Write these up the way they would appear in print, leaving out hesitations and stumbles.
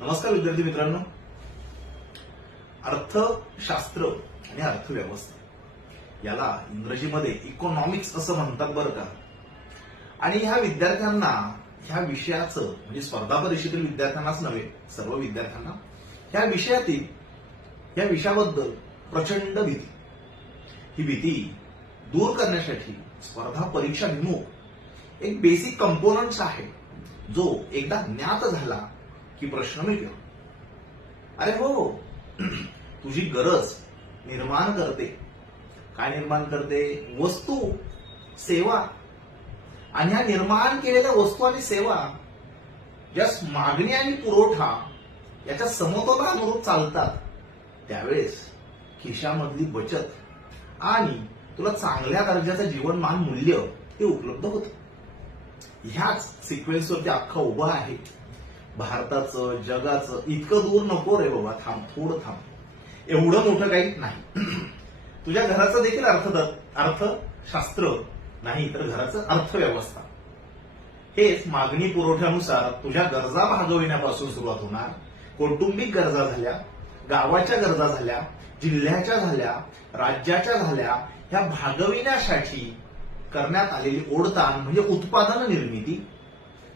नमस्कार विद्यार्थी मित्रांनो. अर्थशास्त्र आणि अर्थव्यवस्था याला इंग्रजीमध्ये इकॉनॉमिक्स असं म्हणतात बरं का. आणि ह्या विद्यार्थ्यांना ह्या विषयाचं म्हणजे स्पर्धा परीक्षेतील विद्यार्थ्यांनाच नव्हे, सर्व विद्यार्थ्यांना ह्या विषयाबद्दल प्रचंड भीती. ही भीती दूर करण्यासाठी स्पर्धा परीक्षा विमुख एक बेसिक कंपोनंट्स आहे जो एकदा ज्ञात झाला की प्रश्न मिटतो. अरे हो, तुझी गरज निर्माण करते. काय निर्माण करते? वस्तू, सेवा. आणि ह्या निर्माण केलेल्या वस्तू आणि सेवा ज्या मागणी आणि पुरवठा याच्या समतोलानुरूप चालतात त्यावेळेस खिशामधली बचत आणि तुला चांगल्या दर्जाचं जीवनमान मूल्य हे उपलब्ध होतं. ह्याच सिक्वेन्सवरती अख्खं उभं आहे भारताचं, जगाचं. इतकं दूर नको रे बाबा, थांब, थोडं थांब. एवढं मोठं काही नाही. तुझ्या घराचं देखील अर्थशास्त्र नाही तर घराचं अर्थव्यवस्था. हेच मागणी पुरवठ्यानुसार तुझ्या गरजा भागविण्यापासून सुरुवात होणार. कौटुंबिक गरजा झाल्या, गावाच्या गरजा झाल्या, जिल्ह्याच्या झाल्या, राज्याच्या झाल्या, ह्या भागविण्यासाठी करण्यात आलेली ओढताण म्हणजे उत्पादन निर्मिती.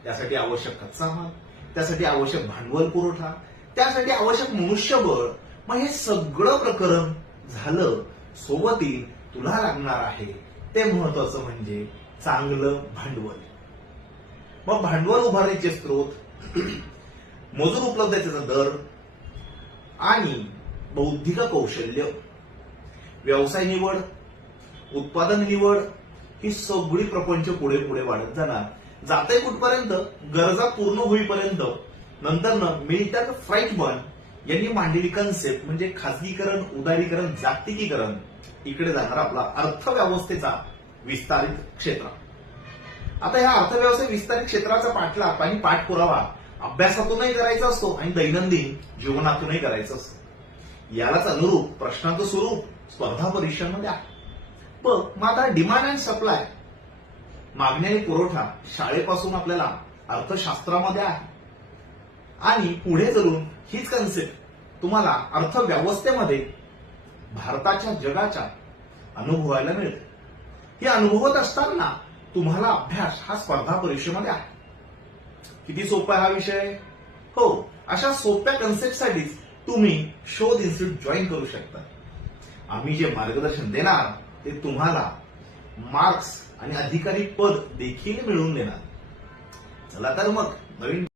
त्यासाठी आवश्यक कच्चा माल, त्यासाठी आवश्यक भांडवल पुरवठा, त्यासाठी आवश्यक मनुष्यबळ. मग हे सगळं प्रकरण झालं. सोबती तुला लागणार आहे ते महत्वाचं म्हणजे चांगलं भांडवल. मग भांडवल उभारणीचे स्रोत, मजूर उपलब्धतेचा दर आणि बौद्धिक कौशल्य, व्यवसाय निवड, उत्पादन निवड, ही सगळी प्रपंच पुढे पुढे वाढत जाणार. जाते कुठपर्यंत? गरजा पूर्ण होईपर्यंत. नंतर मिल्टन फ्राइडमन यांनी मांडलेली कन्सेप्ट म्हणजे खाजगीकरण, उदारीकरण, जागतिकीकरण इकडे जाणार आपला अर्थव्यवस्थेचा विस्तारित क्षेत्र. आता ह्या अर्थव्यवस्था विस्तारित क्षेत्राचा पाठलाग आणि पाठपुरावा अभ्यासातूनही करायचा असतो आणि दैनंदिन जीवनातूनही करायचा असतो. यालाच अनुरूप प्रश्नांचं स्वरूप स्पर्धा परीक्षांमध्ये आहे. मग आता डिमांड अँड सप्लाय, मागणी आणि पुरवठा शाळेपासून आपल्याला अर्थशास्त्रामध्ये आहे. आणि पुढे चलून हीच कन्सेप्ट तुम्हाला अर्थव्यवस्थेमध्ये भारताच्या, जगाच्या अनुभवायला मिळते. हे अनुभवत असताना तुम्हाला अभ्यास हा स्पर्धा परीक्षेमध्ये आहे. किती सोपा हा विषय? हो, अशा सोप्या कन्सेप्टसाठीच तुम्ही शोध इन्स्टिट्यूट जॉईन करू शकता. आम्ही जे मार्गदर्शन देणार ते तुम्हाला मार्क्स आणि अधिकारी पद देखील मिळवून देणार. चला तर मग नवीन